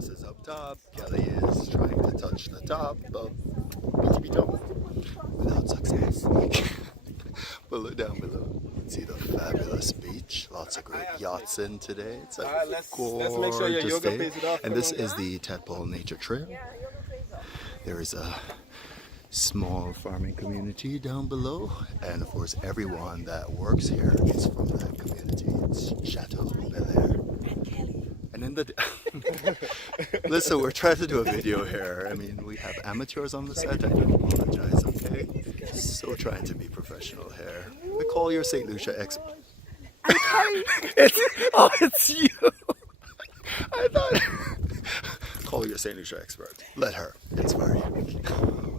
This is up top. Kelly is trying to touch the top of BTB without success. But look down below. You can see the fabulous beach. Lots of great yachts in today. It's a gorgeous day. And this is the Tadpole Nature Trail. There is a small farming community down below, and of course everyone that works here is from that community. It's Chateau Bel Air. And in the listen, we're trying to do a video here. I mean, we have amateurs on the set. I do apologize, okay? So trying to be professional here. We call your St. Lucia expert. It's you. I thought call your St. Lucia expert. Let her inspire you.